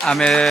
아멘.